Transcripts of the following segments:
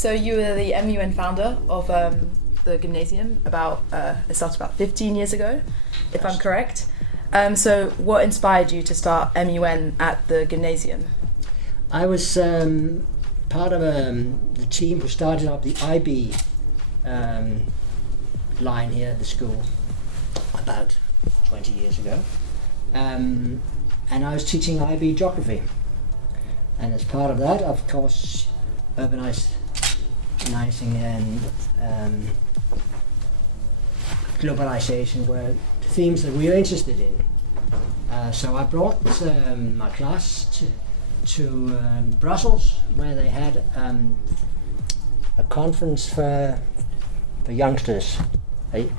So you were the MUN founder of the gymnasium it started about 15 years ago, if I'm correct. So what inspired you to start MUN at the gymnasium? I was part of the team who started up the IB line here at the school about 20 years ago. And I was teaching IB geography. And as part of that, of course, urbanizing and globalization were themes that we were interested in. So I brought my class to Brussels, where they had a conference for youngsters. It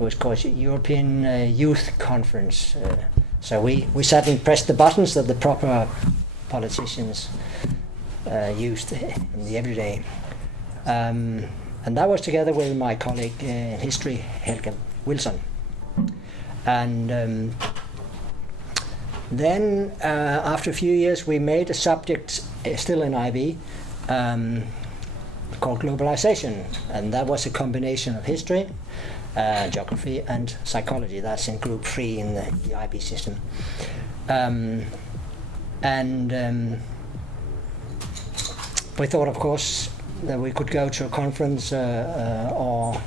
was called European Youth Conference. So we sat and pressed the buttons that the proper politicians used in the everyday. And that was together with my colleague in history, Helge Wilson. And then after a few years we made a subject still in IB called globalization, and that was a combination of history, geography and psychology. That's in group 3 in the IB system. We thought, of course, that we could go to a conference or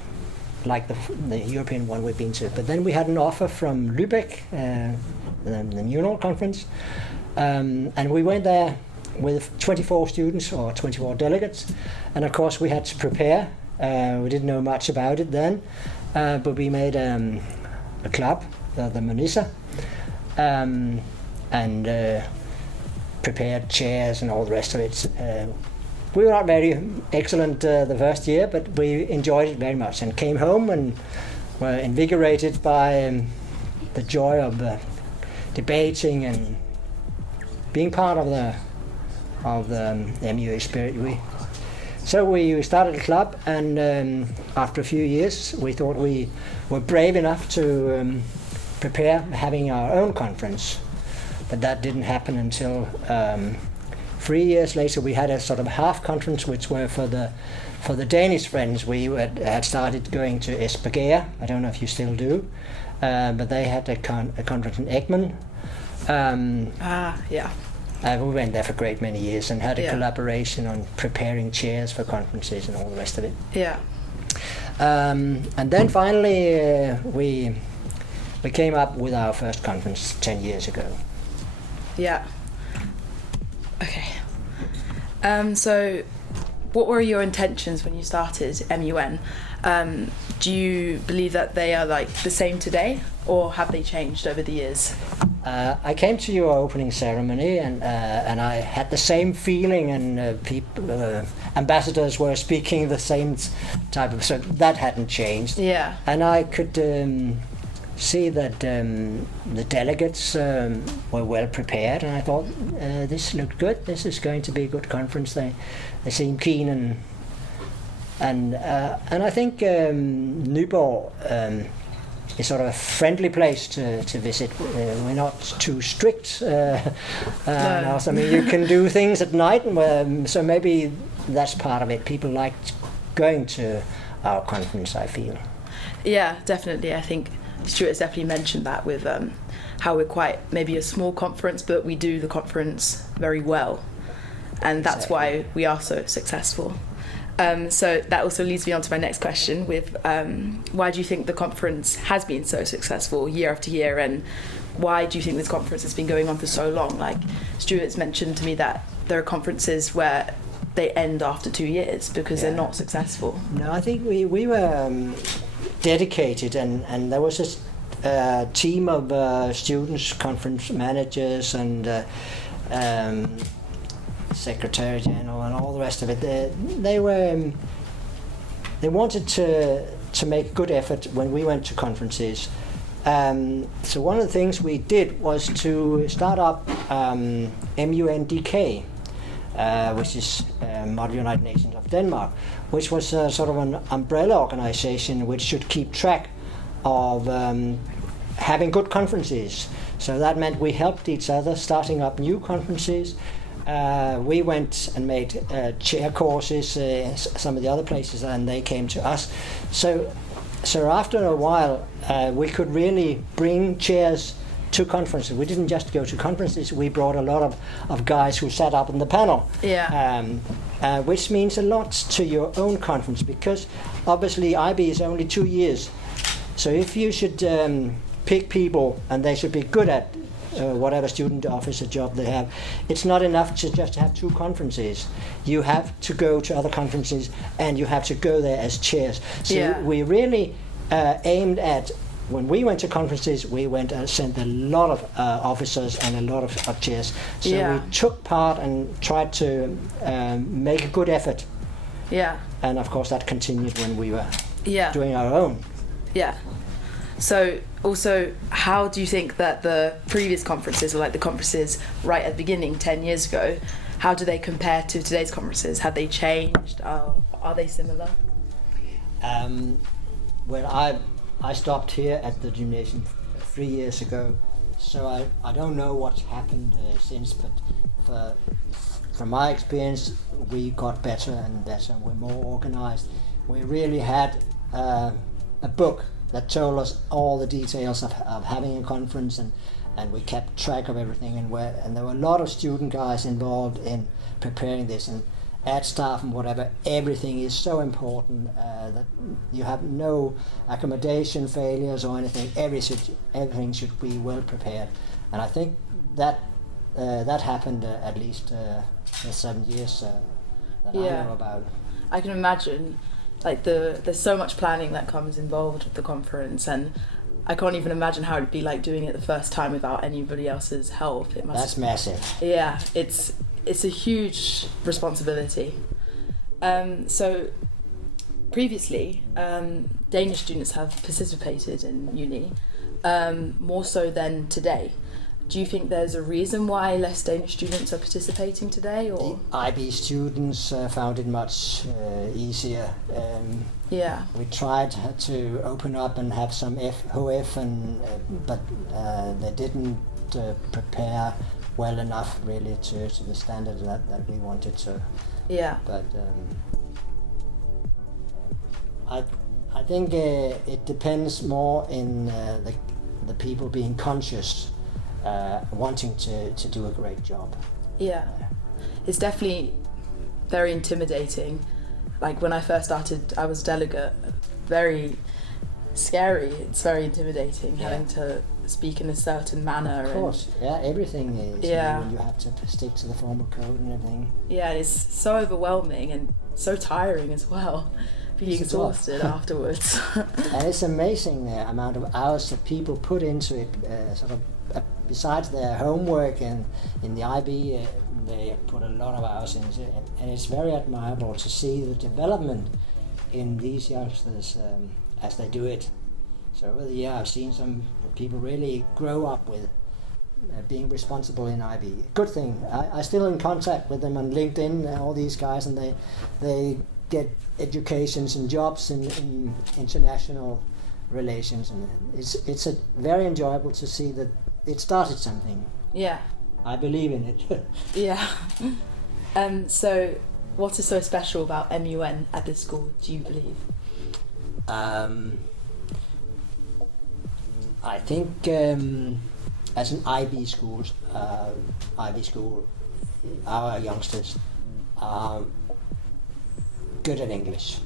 like the European one we've been to. But then we had an offer from Lübeck, the MUNNY conference, and we went there with 24 students or 24 delegates, and of course we had to prepare. We didn't know much about it then, but we made a club, the MUNNY, and prepared chairs and all the rest of it. We were not very excellent the first year, but we enjoyed it very much and came home and were invigorated by the joy of debating and being part of the MUA spirit. So we started a club, and after a few years we thought we were brave enough to prepare having our own conference, but that didn't happen until 3 years later. We had a sort of half conference, which were for the Danish friends. We had started going to Esbjerg. I don't know if you still do, but they had a conference in Egmont. Yeah. We went there for a great many years and had a collaboration on preparing chairs for conferences and all the rest of it. Yeah. And then finally we came up with our first conference 10 years ago. Yeah. Okay. So what were your intentions when you started MUN? Do you believe that they are like the same today, or have they changed over the years? I came to your opening ceremony, and I had the same feeling, and ambassadors were speaking the same type of, so that hadn't changed. Yeah. And I could see that the delegates were well prepared, and I thought this looked good. This is going to be a good conference. They seem keen, and I think Nyborg is sort of a friendly place to visit. We're not too strict. No. I mean, you can do things at night, so maybe that's part of it. People like going to our conference, I feel. Yeah, definitely. I think Stuart has definitely mentioned that with how we're quite maybe a small conference, but we do the conference very well, and that's why we are so successful. So that also leads me on to my next question with why do you think the conference has been so successful year after year, and why do you think this conference has been going on for so long? Like Stuart's mentioned to me that there are conferences where they end after 2 years because they're not successful. No, I think we were dedicated, and there was a team of students, conference managers, and Secretary General and all the rest of it. They wanted to make good effort when we went to conferences. So one of the things we did was to start up MUNDK, which is Model United Nations of Denmark, which was sort of an umbrella organization which should keep track of having good conferences. So that meant we helped each other starting up new conferences. We went and made chair courses, some of the other places, and they came to us. So after a while, we could really bring chairs to conferences. We didn't just go to conferences, we brought a lot of guys who sat up in the panel. Which means a lot to your own conference, because obviously IB is only 2 years. So if you should pick people and they should be good at whatever student officer job they have, it's not enough to just have 2 conferences. You have to go to other conferences and you have to go there as chairs. So we really aimed at, when we went to conferences, we went and sent a lot of officers and a lot of chairs. So we took part and tried to make a good effort. And of course that continued when we were doing our own. So also, how do you think that the previous conferences, or like the conferences right at the beginning 10 years ago, how do they compare to today's conferences? Have they changed? Are they similar? Well, I stopped here at the gymnasium 3 years ago, so I don't know what's happened since, but from my experience, we got better and better. We're more organized. We really had a book that told us all the details of having a conference, and we kept track of everything, and there were a lot of student guys involved in preparing this, and ad staff and whatever. Everything is so important that you have no accommodation failures or anything. Everything should be well prepared, and I think that happened at least the 7 years that I know about. I can imagine, like there's so much planning that comes involved with the conference, and I can't even imagine how it'd be like doing it the first time without anybody else's help. That's massive. Yeah, it's a huge responsibility. So previously, Danish students have participated in uni more so than today. Do you think there's a reason why less Danish students are participating today? Or the IB students found it much easier. We tried to open up and have some HF, but they didn't prepare well enough really to the standard that we wanted to. But I think it depends more in the people being conscious, wanting to do a great job. It's definitely very intimidating. Like when I first started, I was delegate. Very scary. It's very intimidating having to speak in a certain manner. Of course, everything is. When you have to stick to the formal code and everything. It's so overwhelming and so tiring as well. Being exhausted afterwards. And it's amazing the amount of hours that people put into it. Besides their homework and in the IB, they put a lot of hours into it, and it's very admirable to see the development in these youngsters as they do it. So over the year, I've seen some people really grow up with being responsible in IB. Good thing. I still in contact with them on LinkedIn, all these guys, and they get educations and jobs in international relations, and it's very enjoyable to see that it started something. I believe in it. So what is so special about MUN at this school, do you believe? I think as an IB school, our youngsters are good at English,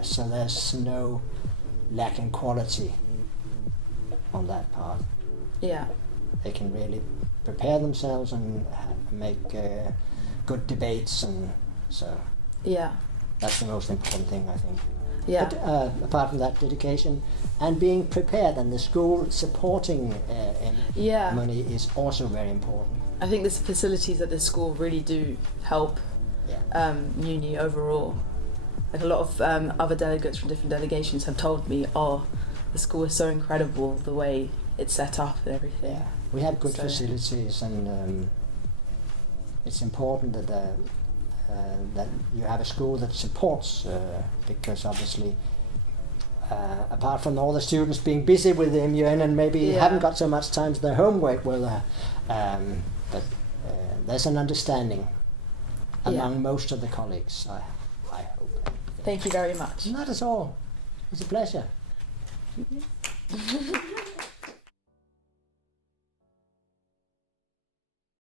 so there's no lack in quality on that part. They can really prepare themselves and make good debates, and so that's the most important thing, I think. But apart from that, dedication and being prepared, and the school supporting MUNNY is also very important. I think the facilities at the school really do help uni overall. Like a lot of other delegates from different delegations have told me, the school is so incredible, the way it's set up and everything. We have good facilities, and it's important that you have a school that supports, because obviously apart from all the students being busy with the MUN and maybe haven't got so much time to their homework, but there's an understanding among most of the colleagues, I hope. Thank you very much. Not at all. It's a pleasure.